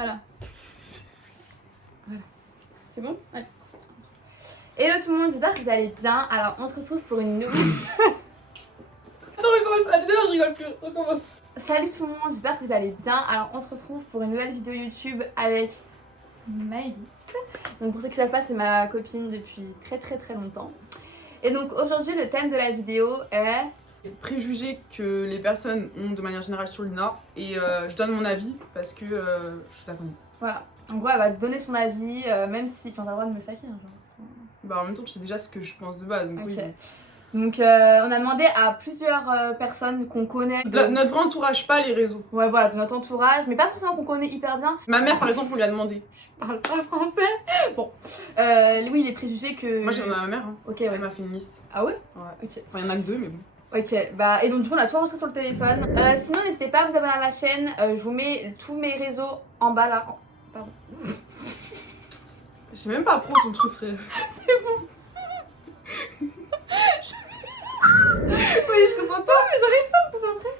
Voilà. C'est bon? Allez. Hello tout le monde, j'espère que vous allez bien. Alors on se retrouve pour une nouvelle... Attends, recommence. Allez, d'ailleurs, je rigole plus. Recommence. Salut tout le monde, j'espère que vous allez bien. Alors on se retrouve pour une nouvelle vidéo YouTube avec Maëlys. Donc pour ceux qui savent pas, c'est ma copine depuis très longtemps. Et donc aujourd'hui le thème de la vidéo est... Les préjugés que les personnes ont de manière générale sur Lina. Et je donne mon avis parce que je la connais. Voilà. En gros elle va te donner son avis, même si... Enfin t'as le droit de me saquer. Hein, genre. Bah en même temps, je sais déjà ce que je pense de base. Donc, Ok. oui. Donc on a demandé à plusieurs personnes qu'on connaît. Notre vrai entourage, pas les réseaux. Ouais voilà, de notre entourage, mais pas forcément qu'on connaît hyper bien. Ma mère, par exemple, on lui a demandé. Je parle pas français. Bon. Oui, les préjugés que... Moi, j'ai demandé à ma mère. Hein. Ok, Elle ouais. m'a fait une liste. Ah ouais? Ouais. Ok. Enfin, il y en a que deux, mais bon. Ok, bah et donc du coup on a tout enregistré sur le téléphone. Sinon n'hésitez pas à vous abonner à ma chaîne, je vous mets tous mes réseaux en bas là. Oh, pardon. Je sais même pas apprendre ton truc, frère. C'est bon. Oui, je concentre toi. Mais j'arrive pas à me concentrer.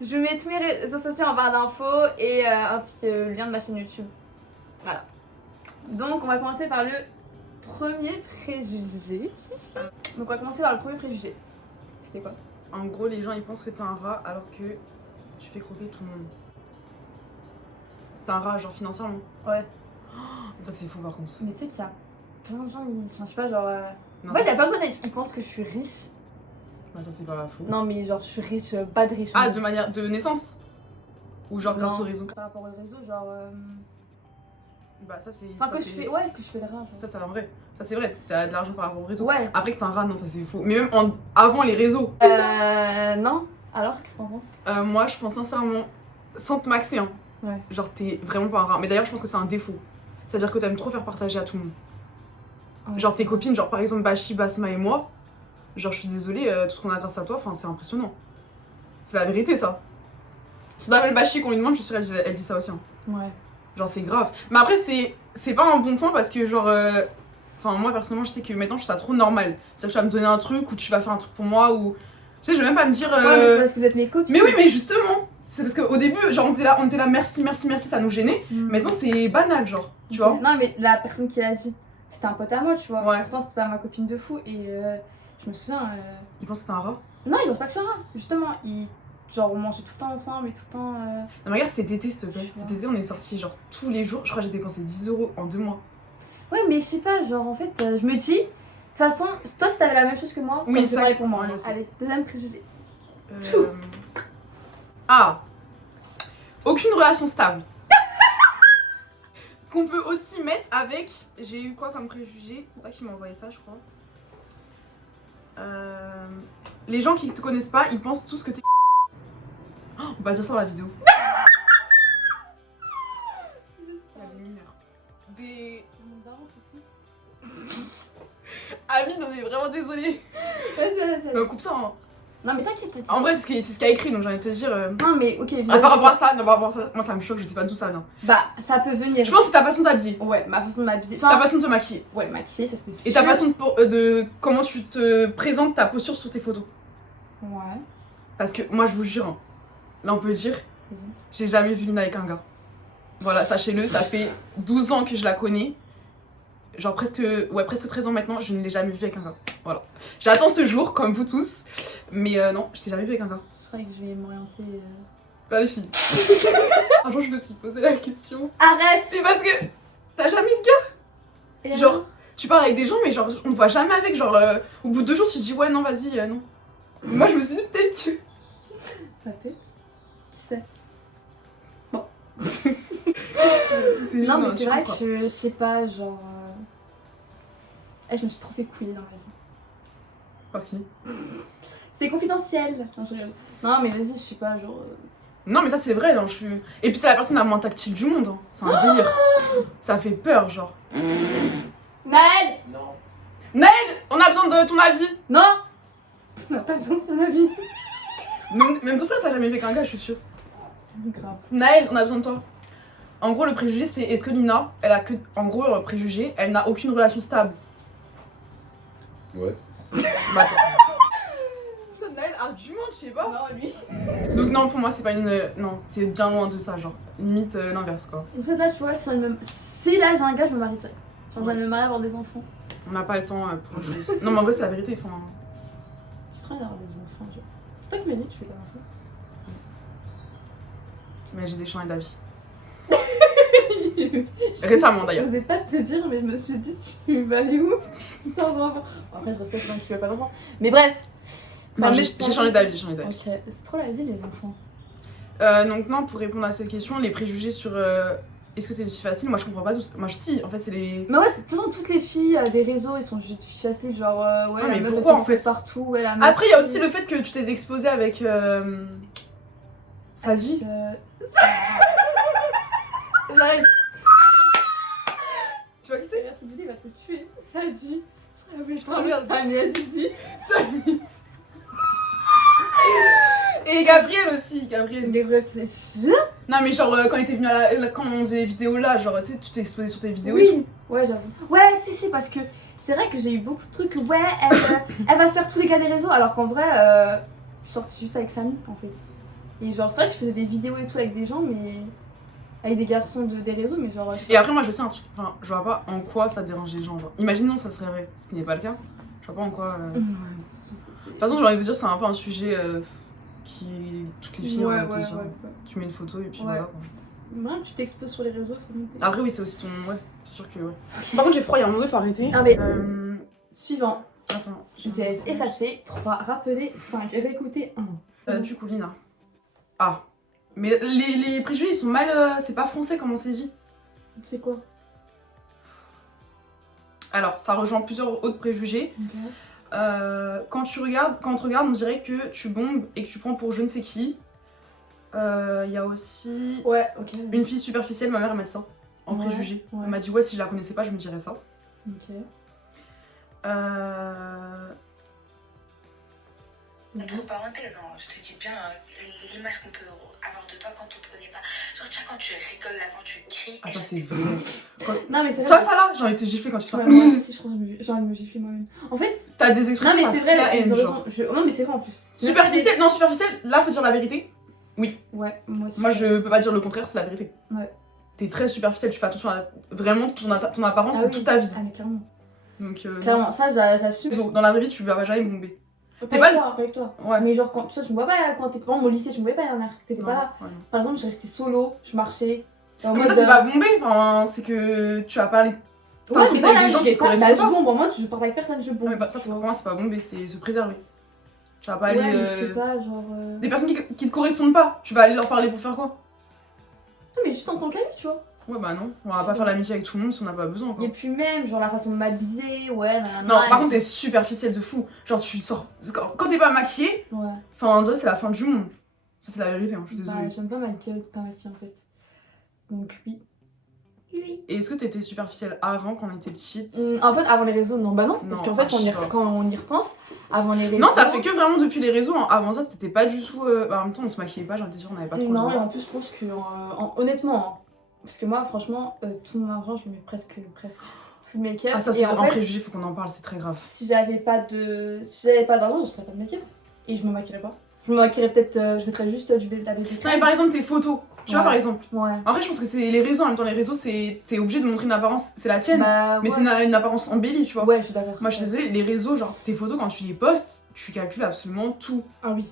Je mets tous mes réseaux sociaux en barre d'infos et ainsi que le lien de ma chaîne YouTube. Voilà. Donc on va commencer par le premier préjugé. Donc on va commencer par le premier préjugé. C'était quoi? En gros, les gens ils pensent que t'es un rat alors que tu fais croquer tout le monde. T'es un rat, genre financièrement. Ouais. Ça, c'est faux par contre. Mais tu sais qu'il y a plein de gens, ils... Enfin, je sais pas, genre... Non, En fait, il y ça, a plein de gens qui pensent que je suis riche. bah, ça, c'est pas faux. Non, mais genre, je suis riche, pas de riche. Ah, de manière de naissance? Ou genre grâce Non. au réseau? Par rapport au réseau, genre... Bah, ça, c'est. Enfin, ça, que je c'est- fais... Ouais, que je fais de rare. Ça, c'est vrai. Ça, c'est vrai. T'as de l'argent par rapport au réseau. Ouais. Après que t'es un rat, non, ça, c'est faux. Mais même avant les réseaux. Non. Alors, qu'est-ce que t'en penses? Moi, je pense sincèrement, sans te maxer, hein. Ouais. Genre, t'es vraiment pas un rat. Mais d'ailleurs, je pense que c'est un défaut. C'est-à-dire que t'aimes trop faire partager à tout le monde. Ouais, Genre, c'est tes vrai. copines, genre par exemple Bachi, Basma et moi. Genre, je suis désolée, tout ce qu'on a grâce à toi, enfin, c'est impressionnant. C'est la vérité, ça. Si on appelle Bachi qu'on lui demande, je suis sûre elle dit ça aussi. Hein. Ouais. Genre, c'est grave. Mais après, c'est pas un bon point parce que, genre. Enfin, moi, personnellement, je sais que maintenant, je trouve ça trop normal. C'est-à-dire que tu vas me donner un truc ou tu vas faire un truc pour moi ou. Tu sais, je vais même pas me dire. Ouais, mais c'est parce que vous êtes mes copines. Mais oui, mais justement. C'est parce qu'au début, genre, on était là, merci, ça nous gênait. Maintenant, c'est banal, genre. Tu vois. Non, mais la personne qui l'a dit, c'était un pote à moi, tu vois. Ouais. Pourtant, c'était pas ma copine de fou. Et je me souviens... Il pense que t'es un rat. Non, il pense pas que je suis un rat. Justement, genre, on mangeait tout le temps ensemble et tout le temps... Non, mais regarde cet été, s'il te plaît. Tu vois. Cet été, on est sortis genre tous les jours. Je crois que j'ai dépensé 10 € en 2 mois. Ouais, mais je sais pas, genre, en fait, je me dis... De toute façon, toi, si t'avais la même chose que moi, Oui, c'est ça- pareil pour moi. ouais, je sais. Allez, deuxième préjugé. Ah, aucune relation stable. Qu'on peut aussi mettre avec. J'ai eu quoi comme préjugé? C'est toi qui m'as envoyé ça, je crois. Les gens qui te connaissent pas, ils pensent tous que t'es. Oh, on va dire ça dans la vidéo. Il y a des mineurs. Des. Amine, on est vraiment désolé. Vas-y. Coupe ça, hein. Non, mais t'inquiète. En vrai, c'est ce qu'il a écrit, donc j'ai envie de te dire. Non, mais ok, Ah, par rapport à ça, non, par rapport à ça, moi ça me choque, je sais pas d'où ça vient. Bah, ça peut venir. Je pense que c'est ta façon d'habiller, Ouais, ma façon de m'habiller. ta façon de te maquiller, Ouais, maquiller, ça c'est sûr. et ta façon de comment tu te présentes ta posture sur tes photos. Ouais. Parce que moi je vous jure, hein, là on peut le dire, Vas-y. j'ai jamais vu Lina avec un gars. Voilà, sachez-le, ça fait 12 ans que je la connais. Genre presque 13 ans maintenant, je ne l'ai jamais vue avec un gars. Voilà. J'attends ce jour, comme vous tous, mais non, je t'ai jamais vue avec un gars. Je croyais que je vais m'orienter. Bah les filles. Un jour je me suis posé la question. Arrête! C'est parce que t'as jamais de gars. Et Genre, tu parles avec des gens, mais genre, on te voit jamais avec. Genre, au bout de 2 jours, tu te dis, ouais, non, vas-y, non. Moi, je me suis dit, peut-être que. ta tête? Qui sait? C'est juste, Non, mais tu c'est vrai comprends. que je sais pas, genre. Je me suis trop fait couiller dans ma vie. Par qui? C'est confidentiel! Non, je rigole. Non, mais vas-y, je sais pas, genre. Non, mais ça, c'est vrai, genre, je suis. Et puis, c'est la personne la moins tactile du monde, hein. C'est un délire. Ça fait peur, genre. Naël! Non. Naël, on a besoin de ton avis. Non! On n'a pas besoin de son avis. Même ton frère, t'as jamais fait qu'un gars, je suis sûre. Grave. Naël, on a besoin de toi. En gros, le préjugé, c'est est-ce que Lina, elle a que. En gros, le préjugé, elle n'a aucune relation stable. Ouais. Bah, attends. Putain, Naël, argumente. je sais pas. Non, lui. Donc non, pour moi, c'est pas une... Non, t'es bien loin de ça, genre. Limite l'inverse, quoi. En fait, là, tu vois, si là j'ai un gars, je me marie direct. Genre, je vais me marier, avoir des enfants. On n'a pas le temps pour juste... Non, mais en vrai, c'est la vérité, enfin... J'ai trop envie d'avoir des enfants, genre. C'est toi qui m'as dit que tu veux des enfants. Mais j'ai des champs d'avis. Récemment, Je d'ailleurs. n'osais pas te dire, mais je me suis dit, tu vas aller où sans enfant. Bon, après, je respecte les gens qui veulent pas d'enfants. Mais bref. Non, j'ai changé d'avis, Ok, c'est trop la vie, les enfants. Donc non, pour répondre à cette question, les préjugés sur est-ce que t'es une fille facile, moi je comprends pas tout ça. Moi si, en fait c'est les... Mais ouais, de toute façon, toutes les filles des réseaux, elles sont juste filles faciles, genre ouais, Ouais, la mais meuf, pourquoi, elle en s'expose fait partout, ouais, la meuf. Après il y a aussi le fait que tu t'es exposé avec Sadji. Arrête. Tu vois qui c'est? Regarde cette vidéo, il va te tuer. Sadji. Je t'emmerde. Samia Didi. Sadji. Et Gabriel aussi, Gabriel. Gabriel, c'est sûr. Non mais genre quand il était venu quand on faisait les vidéos là, genre tu sais, tu t'es exposé sur tes vidéos et Oui, tout. ouais, j'avoue. Ouais, si, parce que c'est vrai que j'ai eu beaucoup de trucs. Ouais, elle va se faire tous les gars des réseaux, alors qu'en vrai, je suis sortie juste avec Samy en fait. Et genre, c'est vrai que je faisais des vidéos et tout avec des gens, mais. Avec des garçons des réseaux, mais genre. Et après, moi je sais un truc, enfin, je vois pas en quoi ça dérange les gens. Genre, imaginons ça serait vrai, ce qui n'est pas le cas. Je vois pas en quoi. Ouais, De toute façon, j'ai envie de vous dire, c'est un peu un sujet qui. Toutes les filles ouais, ont envie de te dire. ouais. Tu mets une photo et puis Ouais. voilà. Quoi. Vraiment, tu t'exposes sur les réseaux, c'est bon. Après, oui, c'est aussi ton. Ouais, c'est sûr que. Ouais. Par contre, j'ai froid, il y a un moment donné, faut arrêter. Ah, mais- Euh... Suivant. Attends. Jazz effacé, 3 rappelé, 5 réécouté, 1. Du coup, Lina. Ah. Mais les préjugés, ils sont mal. C'est pas français, comment c'est dit. C'est quoi? Alors, ça rejoint plusieurs autres préjugés. Quand on te regarde, on dirait que tu bombes et que tu prends pour je ne sais qui. Il y a aussi Ouais, ok. une fille superficielle, ma mère elle m'a dit ça, en Ouais, préjugé. ouais. Elle m'a dit ouais, si je la connaissais pas, je me dirais ça. Ok. Entre parenthèses, hein, je te dis bien l'image qu'on peut avoir de toi quand on te connaît pas. Genre, tiens, quand tu rigoles là, quand tu cries. Ah, ça c'est vrai. Non, mais c'est Toi, vrai. ça là, j'ai envie de te gifler quand tu fais Ouais, ça. moi aussi, je crois que j'ai envie de me gifler moi-même. En fait, T'as des non, expressions, mais ça c'est fout la vrai, haine, ils ont genre. raison. Non, mais c'est vrai en plus. Superficielle, non, superficielle, là faut dire la vérité. Ouais, moi aussi. Moi je peux pas dire le contraire, c'est la vérité. Ouais. T'es très superficielle, tu fais attention à vraiment ton apparence, Ah c'est oui. toute ta vie. Ah, mais clairement. Donc, Clairement, ça, j'assume. dans la vraie vie, tu verras jamais bomber. Pas pas avec toi, pas avec toi. Ouais. Mais genre, quand, ça, tu me vois pas quand t'es. Par exemple, au lycée, tu me voyais pas dernière. T'étais pas là. Ouais, non. Par exemple, je restais solo, je marchais. En Mais mode, ça, c'est pas bomber, enfin, c'est que tu as parlé. T'as un Ouais, truc mais avec voilà, des gens je qui vais te pas. correspondent Bah, je pas. bombe. En mode, je parle avec personne, je bombe. Ouais, bah, ça, c'est pour moi, c'est pas bomber, c'est se préserver. Tu vas pas Ouais, aller. mais je sais pas, genre. Des personnes qui te correspondent pas, tu vas aller leur parler pour faire quoi? Non, mais juste en tant qu'ami, tu vois. Ouais, bah non, on va pas faire l'amitié avec tout le monde si on n'a pas besoin, quoi. Et puis même, genre la façon de m'habiller, ouais, nanana. Non, par et contre, puis- t'es superficielle de fou. Genre, tu sors. Quand t'es pas maquillée, Ouais. enfin, on dirait que c'est la fin du monde. Ça, c'est la vérité, hein, je suis Bah, désolée. j'aime pas m'habiller, pas maquiller en fait. Donc, oui. Oui. Et est-ce que t'étais superficielle avant quand on était petite? En fait, avant les réseaux, non, bah non. Parce Non, qu'en fait, je sais pas. quand on y repense, avant les réseaux. Non, ça fait que vraiment depuis les réseaux. Hein. Avant ça, t'étais pas du tout. Bah, en même temps, on se maquillait pas, j'ai envie de dire, on avait pas trop le Non, et droit. en plus, je pense que, honnêtement, hein, parce que moi, franchement, tout mon argent, je le mets presque tout le make-up. Ah, ça, et c'est en un fait, préjugé, faut qu'on en parle, c'est très grave. si j'avais pas d'argent, je ferais pas de make-up. Et je me maquillerais pas. Je me maquillerais peut-être, je mettrais juste de la baby Non, mais cream. par exemple, tes photos. Tu vois, Ouais. par exemple. Ouais. Après, je pense que c'est les réseaux. En même temps, les réseaux, t'es obligé de montrer une apparence. C'est la tienne. Bah, Mais ouais. c'est une apparence embellie, tu vois. Ouais, je suis d'accord. Moi, je suis désolée, les réseaux, genre, tes photos, quand tu les postes, tu calcules absolument tout. Ah oui.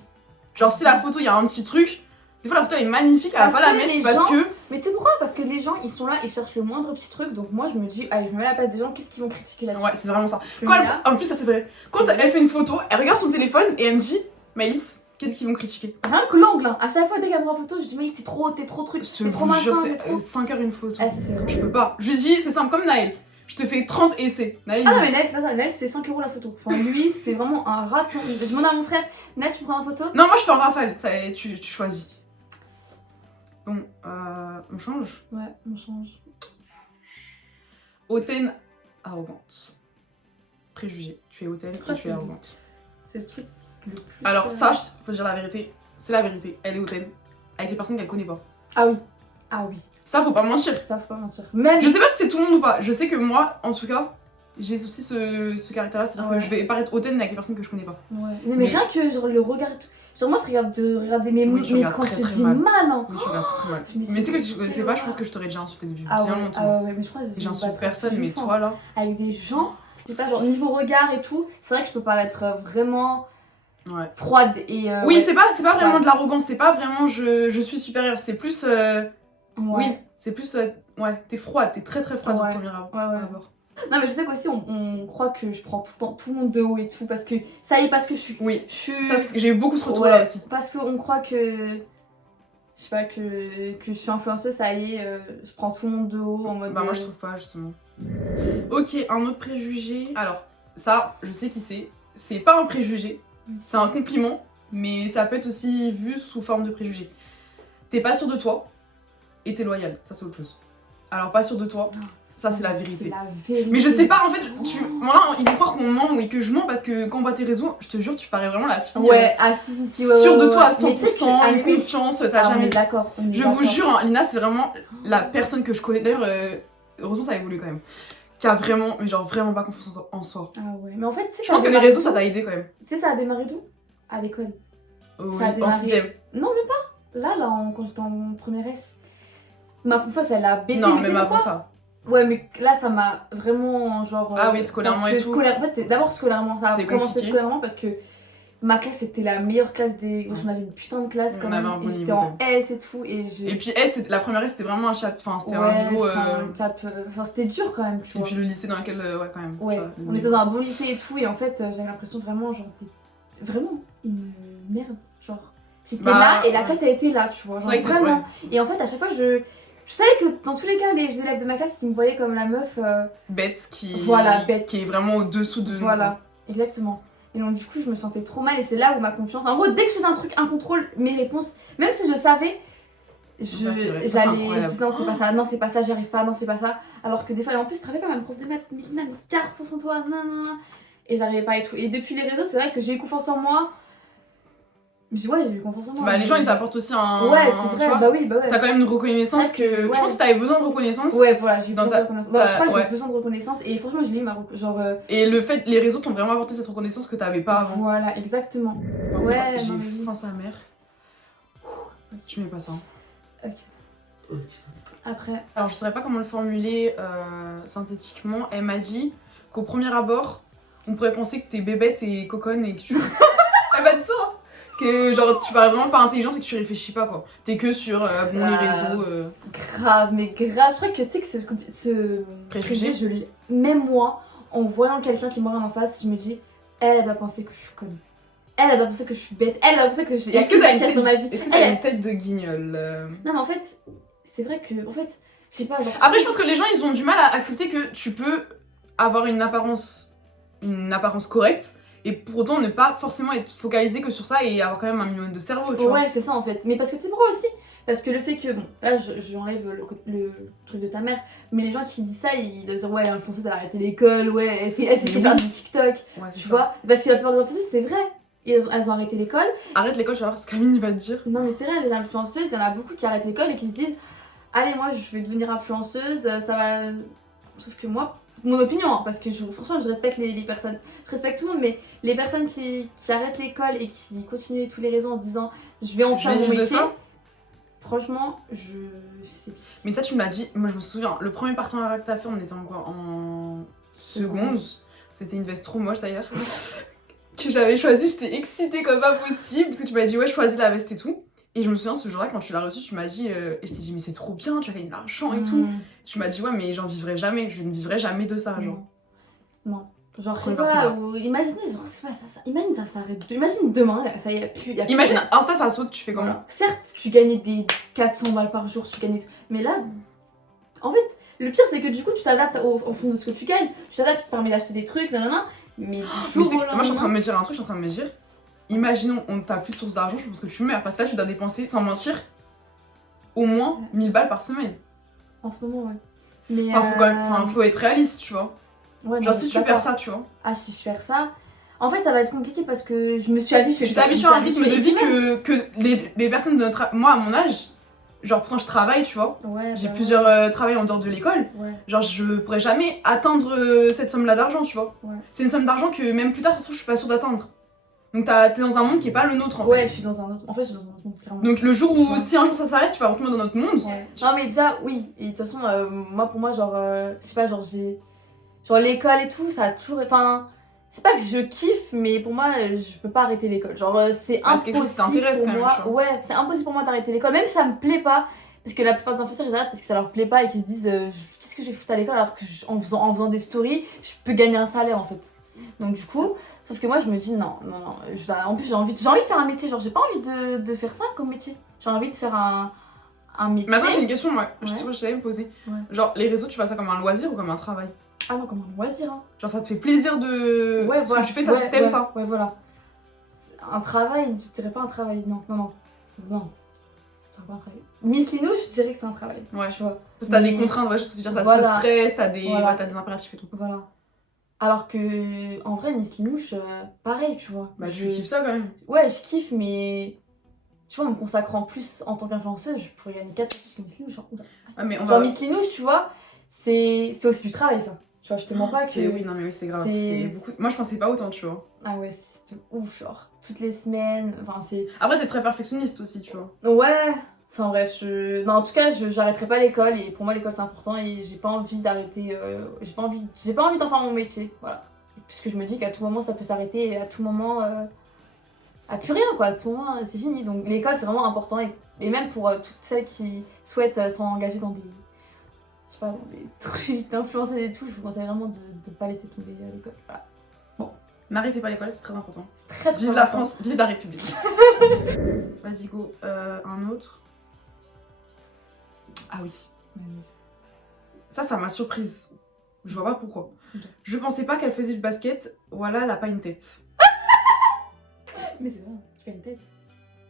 Genre, si la photo, il y a un petit truc, des fois, la photo elle est magnifique, elle va Parce pas la que mettre les parce gens- que. Mais tu sais pourquoi? Parce que les gens, ils sont là, ils cherchent le moindre petit truc. Donc moi, je me dis, allez, je me mets à la place des gens, qu'est-ce qu'ils vont critiquer là-dessus? Ouais, c'est vraiment ça. Je me Quand mets elle- là. En plus, ça, c'est vrai. Quand elle fait une photo, elle regarde son téléphone et elle me dit, Maëlys, qu'est-ce qu'ils vont critiquer? Rien que l'angle, hein. À chaque fois, dès qu'elle me prend en photo, je dis, mais t'es trop truc, Je te t'es trop vous machin, jure, t'es c'est trop. 5 heures une photo. Ah, ça, c'est vrai. Je peux pas. Je lui dis, c'est simple comme Naël. Je te fais 30 essais. Naël, Ah non, mais Naël, c'est pas ça. Naël, c'est 5 € la photo. Enfin, lui, c'est vraiment un raton. Je demande à mon frère, Naël, tu prends une photo? Non, moi je fais en rafale, ça, tu choisis. Bon, on change. Ouais, on change. Hautaine arrogante. Préjugé. Tu es hautaine et Pourquoi tu es c'est- arrogante. C'est le truc le plus. Alors, ça, faut dire la vérité. C'est la vérité. Elle est hautaine. Avec les personnes qu'elle connaît pas. Ah oui. Ah oui. Ça, faut pas mentir. Ça, faut pas mentir. Même. Je sais pas si c'est tout le monde ou pas. Je sais que moi, en tout cas, j'ai aussi ce caractère-là, c'est-à-dire Ouais. que je vais paraître hautaine avec les personnes que je connais pas. Ouais. Non, mais rien que genre le regard et tout. Genre moi je regarde de regarder mes mots, Oui, tu mais regardes quand très, je te très dis mal. mal, hein. Oui, tu regardes très mal. Je me suis Mais tu sais que dit, si je connaissais pas, je pense que je t'aurais déjà insulté depuis Ah bien ouais, longtemps. ah ouais, mais je crois que Et je j'insulte vais personne, battre mais plus toi fort. là. Avec des gens, je sais pas, genre niveau regard et tout, c'est vrai que je peux paraître vraiment Ouais. froide et. Oui, ouais. c'est pas vraiment froide. de l'arrogance, c'est pas vraiment je suis supérieure, c'est plus. Ouais. Oui, c'est plus. Ouais, t'es froide, t'es très très froide Ouais. au premier Ouais. abord. Non, mais je sais qu'aussi on croit que je prends tout le temps tout le monde de haut et tout parce que ça y est, parce que je suis. Oui, Je suis. ça, j'ai eu beaucoup ce retour-là Ouais, aussi. parce qu'on croit que. Je sais pas, que je suis influenceuse, ça y est, je prends tout le monde de haut en mode. Bah, moi je trouve pas, justement. Ok, un autre préjugé. Alors, ça, je sais qui c'est. C'est pas un préjugé, c'est un compliment, mais ça peut être aussi vu sous forme de préjugé. T'es pas sûr de toi et t'es loyal, ça c'est autre chose. Alors, pas sûr de toi, ça c'est la vérité. C'est la vérité. Mais je sais pas, en fait, voilà, ils vont croire qu'on ment et que je mens parce que quand on voit tes réseaux, je te jure, tu parais vraiment la fille Ouais, ah si, ouais, sûre ouais, de toi à ouais. Mais tu sais 100%, que- une ah, oui. confiance, Ah, t'as on jamais est d'accord, on est Je d'accord. vous jure, hein, Lina, c'est vraiment la personne que je connais. D'ailleurs, heureusement, ça a évolué quand même. Qui a vraiment, mais genre vraiment pas confiance en soi. Ah ouais, mais en fait, tu sais, Je pense que les réseaux, ça t'a aidé quand même. Tu sais, ça a démarré d'où? À l'école. Oui, Ça a en démarré. 6ème. Non, même pas. Là, quand j'étais en première S. Ma confiance, elle a baissé. Non, mais tu sais même avant pourquoi? ça. Ouais, mais là, ça m'a vraiment, genre... Ah oui, scolairement parce que et tout. En fait, c'était d'abord scolairement. Ça a C'était commencé compliqué. scolairement parce que ma classe, c'était la meilleure classe des... Ouais. On avait une putain de classe On quand avait même. un bon Et j'étais niveau, en quand S et tout. Et Et puis, la première S, c'était vraiment un chat. Enfin, c'était un ouais, niveau. c'était un cap... Enfin, c'était dur quand même, tu Et vois. puis le lycée dans lequel. Ouais, quand même. Ouais, tu vois, on était dans un bon lycée et tout, et en fait, j'avais l'impression vraiment, genre, vraiment une merde. Genre, j'étais Bah, là et la ouais. classe, elle était là, tu vois. C'est Genre, vrai que vraiment. ouais. Et en fait, à chaque fois, je savais que dans tous les cas, les élèves de ma classe, ils me voyaient comme la meuf. Bête qui. Voilà, bête. Qui est vraiment au-dessous de nous. Voilà, exactement. Et donc, du coup, je me sentais trop mal, et c'est là où ma confiance. En gros, dès que je faisais un truc, un contrôle, mes réponses, même si je savais. Ça, c'est vrai. Ça, c'est J'allais, je incroyable. disais non c'est pas ça, j'y arrive pas, non c'est pas ça. Alors que des fois, et en plus je travaillais comme un prof de maths, mais Lina, mais garde confiance en toi, non. Et j'arrivais pas et tout. Et depuis les réseaux, c'est vrai que j'ai eu confiance en moi. Je dis ouais, j'ai eu confiance en moi. Bah, les gens, ils t'apportent aussi un. Ouais, c'est tu vrai, vois, bah oui, bah ouais. T'as quand même une reconnaissance C'est vrai que, que. ouais. Je pense que t'avais besoin de reconnaissance. Ouais, voilà, j'ai eu Dans besoin de ta- reconnaissance. Bah, je crois que j'ai ouais. eu besoin de reconnaissance, et franchement, je l'ai eu ma genre. Et le fait, les réseaux t'ont vraiment apporté cette reconnaissance que t'avais pas avant. Voilà, exactement. Par contre, Ouais, j'ai non, mais oui. faim sa mère. Tu mets pas ça. Hein. Ok. Après. Alors je saurais pas comment le formuler synthétiquement. Elle m'a dit qu'au premier abord, on pourrait penser que t'es bébête et coconne et que tu. Elle m'a dit ça hein. Que genre tu parais vraiment pas intelligente et que tu réfléchis pas quoi. T'es que sur les réseaux. Grave, mais grave. Je crois que tu sais que ce Préjugé. je l'ai. Même moi, en voyant quelqu'un qui me regarde en face, je me dis, elle doit penser que je suis conne. Elle doit penser que je suis bête. Elle doit penser que j'ai. Est-ce que t'as une tête dans ma vie? Est-ce que t'as une tête de guignol Non, mais en fait, c'est vrai que. En fait, je sais pas. Genre, Après je pense que les gens ils ont du mal à accepter que tu peux avoir une apparence correcte et pour autant ne pas forcément être focalisé que sur ça et avoir quand même un minimum de cerveau, tu vois. Ouais, c'est ça en fait. Mais parce que tu sais pourquoi aussi? Parce que le fait que, bon, là je enlève le truc de ta mère, mais les gens qui disent ça, ils doivent dire ouais, l'influenceuse elle a arrêté l'école, ouais, elle s'est fait faire du TikTok, Ouais, c'est tu ça. vois? Parce que la plupart des influenceuses, c'est vrai, elles ont arrêté l'école. Arrête l'école, tu vas voir ce qu'Amine il va te dire. Non, mais c'est vrai, les influenceuses, il y en a beaucoup qui arrêtent l'école et qui se disent allez, moi je vais devenir influenceuse, ça va. Sauf que moi, mon opinion, hein, parce que franchement, je respecte les personnes, je respecte tout le monde, mais les personnes qui arrêtent l'école et qui continuent tous les réseaux en se disant je vais en Je faire vais mon vivre de métier. ça. Franchement, je sais pas. Mais ça, tu me l'as dit, moi je me souviens, le premier partenariat que t'as fait, on était en quoi? En seconde. C'était une veste trop moche d'ailleurs. Que j'avais choisie, j'étais excitée comme pas possible. Parce que tu m'as dit, ouais, choisis la veste et tout. Et je me souviens, ce jour-là, quand tu l'as reçue, tu m'as dit, et je t'ai dit, mais c'est trop bien, tu as gagné de l'argent et tout. Tu m'as dit, ouais, mais j'en vivrai jamais, je ne vivrai jamais de ça, genre. Non. Genre, je sais Premier pas, partenariat. ou imaginez, genre, c'est pas ça. Imagine ça s'arrête. Imagine demain, ça y a plus. Y a plus Imagine, rien. Insta, ça saute, tu fais comment? Voilà. Certes, tu gagnais des 400 balles par jour, tu gagnais. Mais là, en fait, le pire, c'est que du coup, tu t'adaptes en fonction de ce que tu gagnes. Tu t'adaptes, tu te permets d'acheter des trucs, nanana. Mais du Mais jour tu sais au que moi, je suis en train de lendemain. me dire un truc, je suis en train de me dire, imaginons, on t'a plus de source d'argent, je pense que tu meurs. Parce que là, tu dois dépenser, sans mentir, au moins 1000 balles par semaine. En ce moment, ouais. Mais. Enfin, faut quand même, enfin, faut être réaliste, tu vois. Ouais, non, Genre, mais si je tu suis perds d'accord. ça, tu vois. Ah, si je perds ça. En fait, ça va être compliqué parce que je me suis habituée. Tu t'habitues à un rythme de vie que les personnes de notre moi à mon âge Genre pourtant je travaille, tu vois. Ouais, J'ai bah plusieurs travails en dehors de l'école. Ouais. Genre je pourrais jamais atteindre cette somme-là d'argent, tu vois. Ouais. C'est une somme d'argent que même plus tard, de toute façon, je suis pas sûre d'atteindre. Donc t'es dans un monde qui est pas le nôtre en fait. Ouais, je suis dans un autre. En fait, je suis dans un autre monde, clairement. Donc le jour Tu où vois. si un jour ça s'arrête, tu vas retourner dans notre monde. Ouais. Non, mais déjà, oui. Et de toute façon, moi, pour moi, genre, je sais pas, genre, j'ai. Genre, l'école et tout, ça a toujours. Enfin, c'est pas que je kiffe, mais pour moi, je peux pas arrêter l'école. Genre, c'est Ah, c'est quelque chose qui impossible t'intéresse pour quand même, moi. tu vois. Ouais, c'est impossible pour moi d'arrêter l'école, même si ça me plaît pas. Parce que la plupart des influenceurs, ils arrêtent parce que ça leur plaît pas et qu'ils se disent qu'est-ce que je vais foutre à l'école alors que en faisant des stories, je peux gagner un salaire en fait. Donc du coup, sauf que moi je me dis non, en plus j'ai envie de faire un métier, genre j'ai pas envie de faire ça comme métier. J'ai envie de faire un métier. Maintenant j'ai une question, moi, Ouais. je t'avais posé. Ouais. Genre les réseaux, tu vois ça comme un loisir ou comme un travail? Ah non, comme un loisir. Hein. Genre ça te fait plaisir de. Ouais, Ce voilà. que tu fais, ça Ouais, t'aimes ouais, ça. Ouais, voilà. Un travail, je dirais pas un travail, non. C'est pas un travail. Miss Lino, je dirais que c'est un travail. Ouais. Tu vois. Parce que t'as Mais- des contraintes, ouais, je veux dire, ça te Voilà. stresse, t'as des, Voilà. ouais, t'as des impératifs et tout. Voilà. Alors que, en vrai, Miss Linouche, pareil, tu vois. Bah tu kiffes ça quand même. Ouais, je kiffe, mais. Tu vois, en me consacrant plus en tant qu'influenceuse, je pourrais gagner 4 fois plus que Miss Linouche. Genre, Ah, mais on genre va. Miss Linouche, tu vois, c'est aussi du travail, ça. Tu vois, je te mens pas que. Oui, non mais oui, c'est grave. c'est- C'est beaucoup. Moi je pensais pas autant, tu vois. Ah ouais, c'est de ouf, genre. Toutes les semaines, enfin, c'est. Après, t'es très perfectionniste aussi, tu vois. Ouais. Enfin bref, non, en tout cas, j'arrêterai pas l'école et pour moi l'école c'est important et j'ai pas envie d'arrêter, j'ai pas envie d'en faire mon métier, voilà. Puisque je me dis qu'à tout moment ça peut s'arrêter et à tout moment, à plus rien quoi, à tout moment c'est fini. Donc l'école c'est vraiment important et même pour toutes celles qui souhaitent s'engager dans des, je sais pas, dans des trucs d'influencer et tout, je vous conseille vraiment de pas laisser tomber l'école, voilà. N'arrêtez pas l'école, c'est très important. C'est très Vive la important. France, vive la République. Vas-y, go. Un autre. Ah oui. Ça m'a surprise. Je vois pas pourquoi. Ok. Je pensais pas qu'elle faisait du basket. Voilà, elle a pas une tête. Mais c'est vrai, tu fais une tête.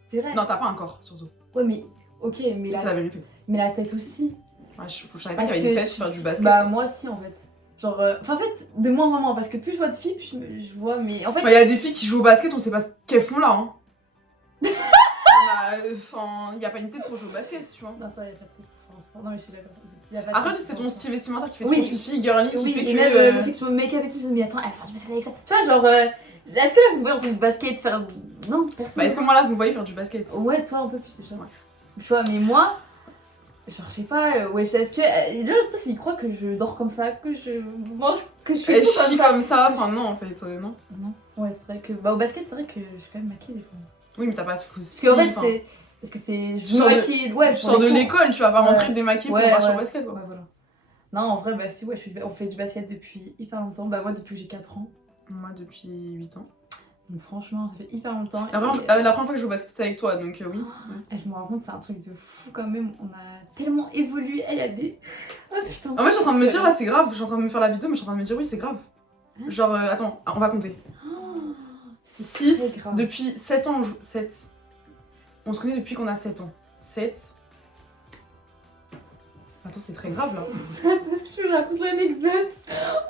C'est vrai. Non, t'as pas un corps, surtout. Ouais mais, ok, mais C'est la vérité. la tête aussi. Ouais, je savais pas Parce qu'il y avait une que tête pour faire du basket. Bah moi aussi en fait. Genre, enfin en fait, de moins en moins, parce que plus je vois de filles, plus je vois, mais en fait... Enfin, il y a des filles qui jouent au basket, on sait pas ce qu'elles font là. Hein. Enfin, il y a pas une tête pour jouer au basket, tu vois. Non, ça, il y a pas de tête pour un sport. Non mais je suis d'accord. Y a pas de Après, tête c'est pour ton un sport. style vestimentaire qui fait Oui. trop fille girly, qui Oui, fait et que... même le fait que je me make-up et tout, je me dis, mais attends, elle va faire du basket avec ça. Tu vois, genre, est-ce que là vous me voyez en train de basket faire... Non, personne. Bah, est-ce que moi là, vous me voyez faire du basket? Ouais, toi un peu plus déjà. Ouais. Tu vois, mais moi... Genre, je sais pas, ouais, est-ce que... déjà, je sais pas s'ils croient que je dors comme ça, que je mange, que je fais Elle tout chie comme ça. comme ça, enfin non en fait, non. Non. Ouais, c'est vrai que... Bah, au basket, c'est vrai que je suis quand même maquillée des fois. Oui, mais t'as pas de Parce fossile. qu'en fait, c'est... Parce que c'est... Je me sors de- maquille... Ouais, Tu sors de l'école, tu vas pas Ouais. rentrer démaquillée pour Ouais, partir au ouais. basket quoi. Ouais, voilà. Non, en vrai, bah si, ouais, on fait du basket depuis hyper longtemps. Bah, moi, depuis que j'ai 4 ans. Moi depuis 8 ans. Donc, franchement, ça fait hyper longtemps. La première fois que je joue au basket c'était avec toi, donc oui. Et je me rends compte, c'est un truc de fou quand même. On a tellement évolué. Il y a des. Oh putain. En fait, je suis en train de me dire là, c'est grave. Je suis en train de me faire la vidéo, mais je suis en train de me dire oui, c'est grave. Genre, attends, on va compter. Oh, c'est 6, très grave. depuis 7 ans, on joue. 7. On se connaît depuis qu'on a 7 ans. 7. Attends, c'est très grave là. Est-ce que tu veux que je raconte l'anecdote?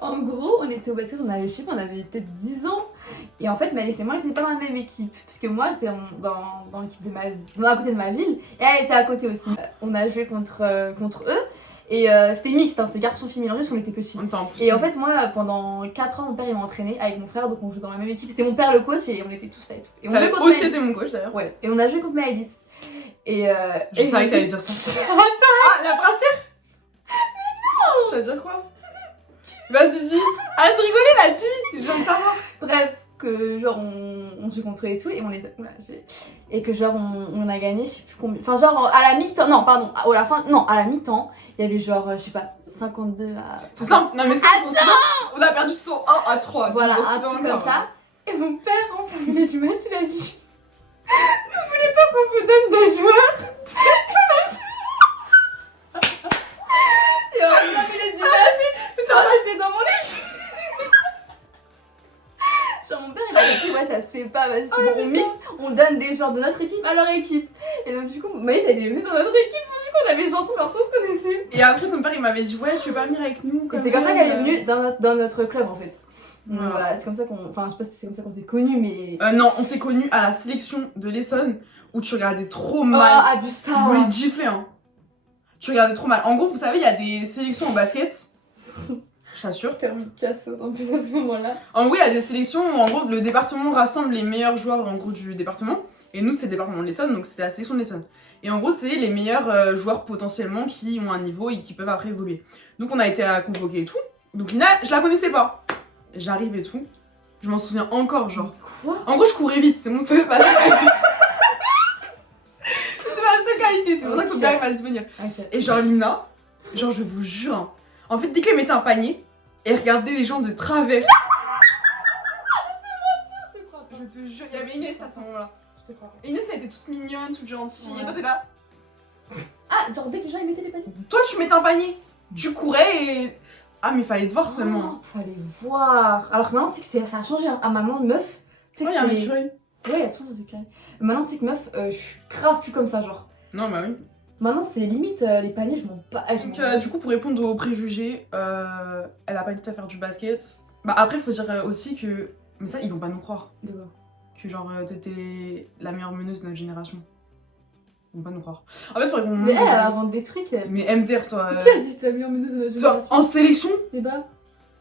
En gros, on était au basket, on avait, je sais pas, on avait peut-être 10 ans. Et en fait, Malice et moi, on n'était pas dans la même équipe. Parce que moi, j'étais dans l'équipe de à côté de ma ville. Et elle était à côté aussi. On a joué contre eux. Et c'était mixte, hein, c'est garçons-filles mélangés parce qu'on était petits. On était en Et en fait, moi, pendant 4 ans, mon père il m'a entraîné avec mon frère, donc on jouait dans la même équipe. C'était mon père le coach et on était tous là et tout. Et on ça jouait avait contre aussi Maëlys. été mon coach d'ailleurs. Ouais, et on a joué contre Maëlys. Et Je et savais que t'allais dire ça. Ah, la brassière. Mais non. Tu vas dire quoi? Vas-y, dis. Arrête de rigoler là, dis. J'ai envie de savoir. Bref, que genre on joue contre eux et tout, et on les a. Oula, et que genre on a gagné, je sais plus combien. Enfin, genre à la mi-temps, non, pardon, à la fin, non, à la mi-temps, il y avait genre, je sais pas, 52 à. C'est simple. Non, mais c'est on a perdu 101 à 3. Voilà, Donc, un c'est truc encore, comme ça. Et mon père, enfin, il a du match, il a dit vous voulez pas qu'on vous donne des joueurs? Et on a fait du match, genre on était dans mon équipe. Genre mon père il a dit ouais ça se fait pas, vas-y c'est bon, on mixe, on donne des joueurs de notre équipe à leur équipe. Et donc du coup, Maïs elle est venue dans notre équipe, du coup on avait joué ensemble alors qu'on se connaissait. Et après, ton père il m'avait dit ouais, tu veux pas venir avec nous Et c'est comme ça qu'elle est venue dans notre club en fait. Donc Voilà. voilà, c'est comme ça qu'on. Enfin, je sais pas si c'est comme ça qu'on s'est connus, mais. Non, on s'est connus à la sélection de l'Essonne où tu regardais trop Oh, mal. abuse pas! Je voulais te gifler, hein. Tu regardais trop mal. En gros, vous savez, il y a des sélections en basket. Je t'assure. Je termine cassos en plus à ce moment-là. En gros, il y a des sélections où en gros, le département rassemble les meilleurs joueurs en gros du département. Et nous, c'est le département de l'Essonne, donc c'était la sélection de l'Essonne. Et en gros, c'est les meilleurs joueurs potentiellement qui ont un niveau et qui peuvent après évoluer. Donc on a été convoqués et tout. Donc Lina, je la connaissais pas. J'arrive et tout. Je m'en souviens encore, genre. Quoi? En gros, je courais vite, c'est mon seul ma seule qualité. C'est ma seule qualité, c'est pour ça que ton père m'a souvenir. Ok. Et genre Lina, genre je vous jure, hein, en fait dès qu'elle mettait un panier, elle regardait les gens de travers. Je te jure, il y avait Inès à ce moment-là. Je te crois pas. Et Inès elle était toute mignonne, toute gentille, Ouais. et toi t'es là. Ah, genre dès que les gens ils mettaient les paniers. Toi tu mettais un panier, tu courais et... Ah mais fallait te voir seulement. Oh, fallait voir. Alors que maintenant, tu sais que ça a changé. Hein. Ah, maintenant, meuf. Tu sais Oh, que il y a un c'est. écureuil. Ouais, attends, c'est carré. Maintenant, tu sais que meuf, je suis grave plus comme ça, genre. Non bah oui. Maintenant, c'est limite les paniers, je m'en bats. Donc du coup pour répondre aux préjugés, elle a pas du tout à faire du basket. Bah après faut dire aussi que... Mais ça ils vont pas nous croire. De quoi? Que genre t'étais la meilleure meneuse de notre génération. Ils vont pas nous croire. En fait faudrait qu'on... Mais elle va vendre des trucs. Elle. Mais MDR toi... Qui a dit que c'était la meilleure meneuse de notre Toi, génération? en sélection, Eh bah.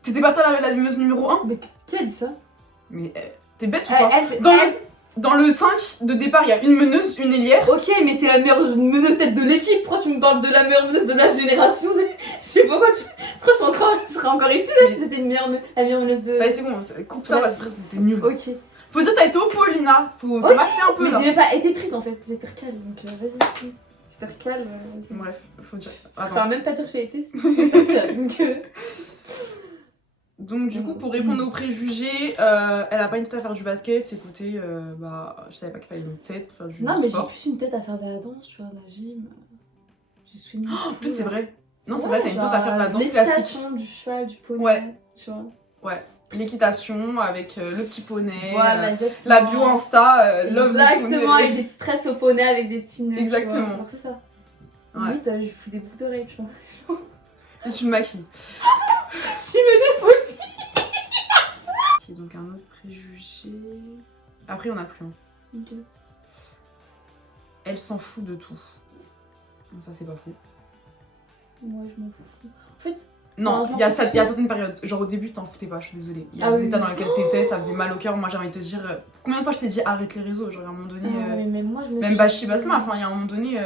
t'étais pas toi la meneuse numéro 1. Mais qui a dit ça? Mais t'es bête ou quoi Elle, dans, elle- dans le 5 de départ, il y a une meneuse, une ailière. Ok, mais c'est la meilleure meneuse tête de l'équipe. Pourquoi tu me parles de la meilleure meneuse de la génération? Je sais pas pourquoi tu. Pourquoi je serais encore ici là si c'était la meilleure meneuse de. Bah c'est bon, coupe ça Ouais. parce que t'es nul. Ok. Faut dire t'as été au pôle, Lina. Faut te Ok, maxer un peu mais là. j'ai même pas été prise en fait. J'étais recale donc vas-y. J'étais recale. Vas-y. Bref, faut dire... Enfin, Attends. même pas dire que j'ai été, si j'étais recale. Donc du coup, pour répondre aux préjugés, elle a pas une tête à faire du basket, c'est côté, bah, je savais pas qu'il fallait une tête pour faire du Non, mais j'ai sport. plus une tête à faire de la danse, tu vois, de la gym. Je suis nulle. En plus c'est vrai. Non, c'est Ouais, vrai, t'as une tête à faire de la danse l'équitation, classique. Du cheval, du poney. Ouais. Tu vois. Ouais. L'équitation avec le petit poney. Voilà, exactement. La bio Insta, love the Exactement, poney. avec des petits tresses au poney, avec des petits nœuds. Exactement. Tu vois. Alors, c'est ça. Ouais. Limite, je fous des boucles d'oreilles, tu vois. Et tu me maquilles. Je suis menée aussi. Ok, donc un autre préjugé. Après, on a plus un. Ok. Elle s'en fout de tout. Donc ça, c'est pas faux. Moi, je m'en fous. En fait, Non, je m'en il y a fous aussi. certaines périodes. Genre au début, t'en foutais pas, je suis désolée. Il y a Ah des oui. états dans lesquels t'étais, ça faisait mal au cœur. Moi, j'ai envie de te dire. Combien de fois je t'ai dit arrête les réseaux? Genre à un moment donné. mais même moi, je me Même suis Bachi dit- Basma, enfin, il y a un moment donné,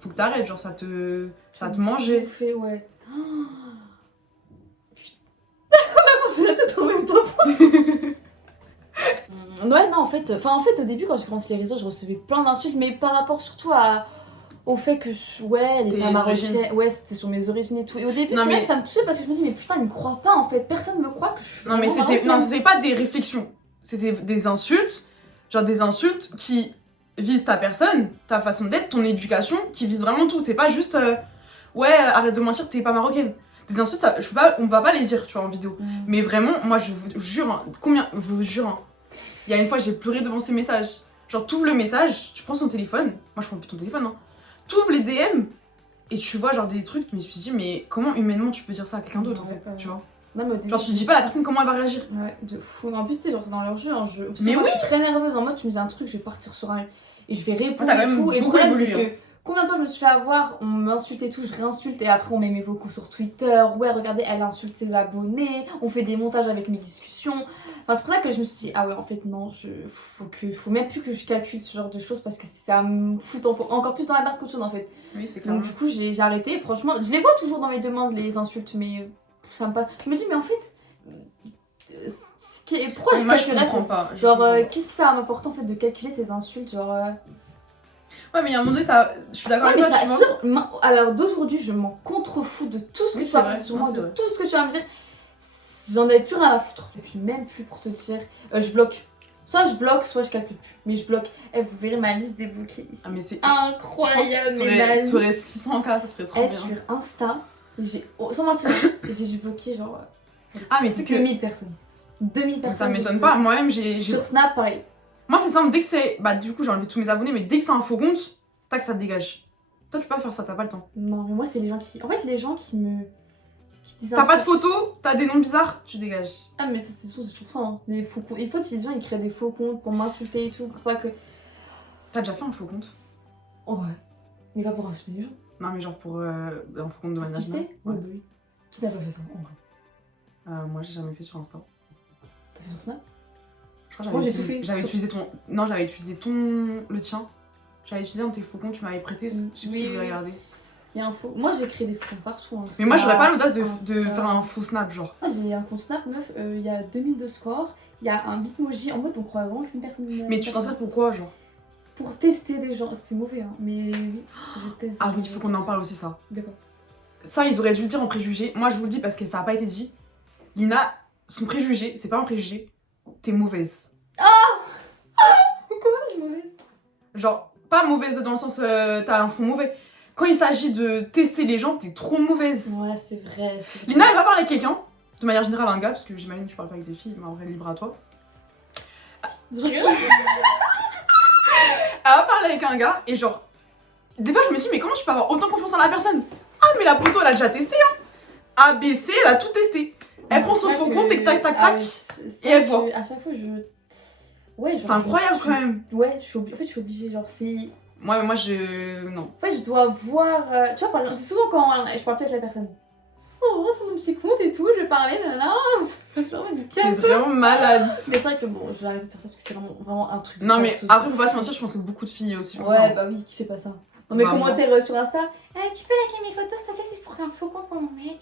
faut que t'arrêtes. Genre ça te mangeait. Fait, ouais. On a la tête en même temps. Ouais, non, en fait, au début, quand j'ai commencé les réseaux, je recevais plein d'insultes, mais par rapport surtout au fait que elle est Tes pas marocaine. origines. Ouais, c'était sur mes origines et tout. Et au début, Non, c'est vrai mais- que ça me touchait parce que je me dis, mais putain, ils me croient pas en fait. Personne me croit que je suis. Non, mais vraiment c'était marocaine. pas des réflexions. C'était des insultes. Genre des insultes qui visent ta personne, ta façon d'être, ton éducation, qui visent vraiment tout. C'est pas juste ouais, arrête de mentir, t'es pas marocaine. Des insultes, ça, on va pas les dire, tu vois, en vidéo. Mais vraiment, moi, je vous jure, hein, je vous jure, hein, il y a une fois, j'ai pleuré devant ces messages. Genre, t'ouvres le message, tu prends son téléphone. Moi, je prends plus ton téléphone, hein. T'ouvres les DM et tu vois, genre, des trucs. Je me suis dit, mais comment humainement tu peux dire ça à quelqu'un d'autre, en fait, tu vois? Non, mais au début, Genre, tu te dis pas à la personne comment elle va réagir. Ouais, de fou. En plus, tu sais, genre, dans leur jeu, hein, Mais moi, oui. je suis très nerveuse. En mode, tu me dis un truc, je vais partir sur un. Et je vais répondre Ah, t'as et quand même tout. Et le beaucoup problème, c'est évolué, que combien de fois je me suis fait avoir, on m'insulte et tout, je réinsulte. Et après, on met mes vocaux sur Twitter. Ouais, regardez, elle insulte ses abonnés. On fait des montages avec mes discussions. Enfin, c'est pour ça que je me suis dit, ah ouais, en fait, non, faut même plus que je calcule ce genre de choses parce que ça me fout encore plus dans la barre qu'autre chose, en fait. Oui, c'est clair. Donc, du coup, j'ai arrêté. Et franchement, je les vois toujours dans mes demandes, les insultes, mais ça me passe. Je me dis, mais en fait. Pourquoi je Moi, je calculerais comprends ces- pas. je Genre, comprends pas. qu'est-ce que ça va m'apporter en fait de calculer ces insultes? Genre. Ouais, mais il y a un moment donné, ça... je suis d'accord Ouais, avec mais toi, ça, tu vois. alors d'aujourd'hui, je m'en contrefous de tout ce que Oui, tu c'est vas vrai, dire sur non, moi, c'est de vrai. tout ce que tu vas me dire. J'en avais plus rien à foutre. Et puis, même plus pour te dire, je bloque. Soit je bloque, soit je calcule plus. Mais je bloque. Eh, vous verrez ma liste débloquée ici. Ah, mais c'est. Incroyable, mais ma liste. T'aurais 600K, ça serait trop Eh, bien. sur Insta, sans mentir, j'ai dû bloquer genre Ah, mais tu sais que. 2000 personnes. 2000 personnes. Ça j'ai m'étonne dû pas. bloquer. Moi-même, j'ai. Sur Snap, pareil. Moi, c'est simple. Dès que c'est. Bah, du coup, j'ai enlevé tous mes abonnés, mais dès que c'est un faux compte, tac, ça te dégage. Toi, tu peux pas faire ça, t'as pas le temps. Non, mais moi, c'est les gens qui. En fait, les gens qui me. Qui disent un T'as pas de truc- photos, t'as des noms bizarres, tu dégages. Ah, mais c'est sûr, c'est toujours ça. Hein. Les faux comptes. Il faut que les gens ils créent des faux comptes pour m'insulter et tout. Pour pas que. T'as déjà fait un faux compte? Oh, ouais. Mais pas pour insulter les gens. Non, mais genre pour un faux compte de manière générale. Ouais, bah oui. Qui n'a pas fait ça en vrai? Moi, j'ai jamais fait sur Insta. T'as fait sur Snap? Je crois que Moi, j'avais j'ai tout utilisé, fait. j'avais utilisé ton. Non, j'avais utilisé le tien. J'avais utilisé un de tes faux comptes, tu m'avais prêté. Je sais plus Oui, si je vais oui. regarder. Il y a un faux. Moi, j'ai créé des faux comptes partout. Hein. Mais moi, j'aurais pas l'audace de Insta. faire un faux snap, genre. Moi, j'ai un compte Snap, meuf, il y a 2000 de score, il y a un bitmoji en mode on croit vraiment que c'est une personne. Mais tu t'en sers pourquoi, genre? Pour tester des gens. C'est mauvais, hein, mais oui, je teste. Ah oui, il faut qu'on en parle aussi, ça. D'accord. Ça, ils auraient dû le dire en préjugé. Moi, je vous le dis parce que ça a pas été dit. Lina, son préjugé, c'est pas un préjugé. T'es mauvaise. Comment je suis mauvaise? Genre, pas mauvaise dans le sens t'as un fond mauvais. Quand il s'agit de tester les gens, t'es trop mauvaise. Ouais, c'est vrai. Lina, elle va parler avec quelqu'un, de manière générale un gars, parce que j'imagine que tu parles pas avec des filles, mais en vrai, libre à toi. Je rigole. Elle va parler avec un gars, et genre, des fois je me dis, mais comment tu peux avoir autant confiance en la personne? Ah, mais la poteau, elle a déjà testé, hein. A, B, C, elle a tout testé. Elle prend son faux compte et tac, tac, tac. Et elle voit. À chaque fois, ouais, genre, C'est incroyable quand même. Ouais, en fait, je suis obligée. Genre, c'est. Ouais, mais moi, non. En fait, je dois voir. Tu vois, par exemple, c'est souvent quand je parle plus avec la personne. Oh, sur mon petit compte et tout, je vais parler, nanana. Je suis vraiment du C'est casse. vraiment malade. Mais c'est vrai que bon, je vais arrêter de faire ça parce que c'est vraiment un truc de Non, mais casseuse. après, faut pas se mentir, je pense que beaucoup de filles aussi font ça. Ouais, bah oui, qui fait pas ça? Dans mes Bah, moi. commentaires sur Insta, tu peux liker mes photos, s'il te plaît, c'est pour un faux compte pour mon mec.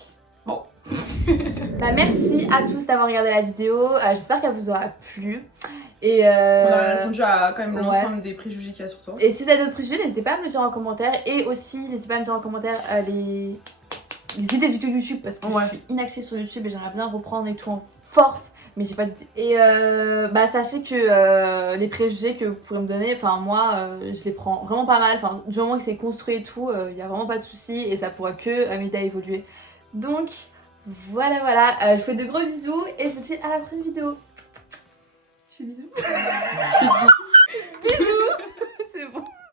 Bah, merci à tous d'avoir regardé la vidéo. J'espère qu'elle vous aura plu. Et, On a répondu à quand même ouais. l'ensemble des préjugés qu'il y a sur toi. et si vous avez d'autres préjugés, n'hésitez pas à me le dire en commentaire. Et aussi, n'hésitez pas à me dire en commentaire les idées de vidéos YouTube. Parce que Ouais. je suis inaxée sur YouTube et j'aimerais bien reprendre et tout en force. Mais j'ai pas d'idée. Et bah, sachez que les préjugés que vous pourrez me donner, enfin moi, je les prends vraiment pas mal. Enfin, du moment que c'est construit et tout, il y a vraiment pas de soucis. Et ça pourra que m'aider à évoluer. Donc, voilà. Je vous fais de gros bisous et je vous dis à la prochaine vidéo. Tu fais bisous. Bisous.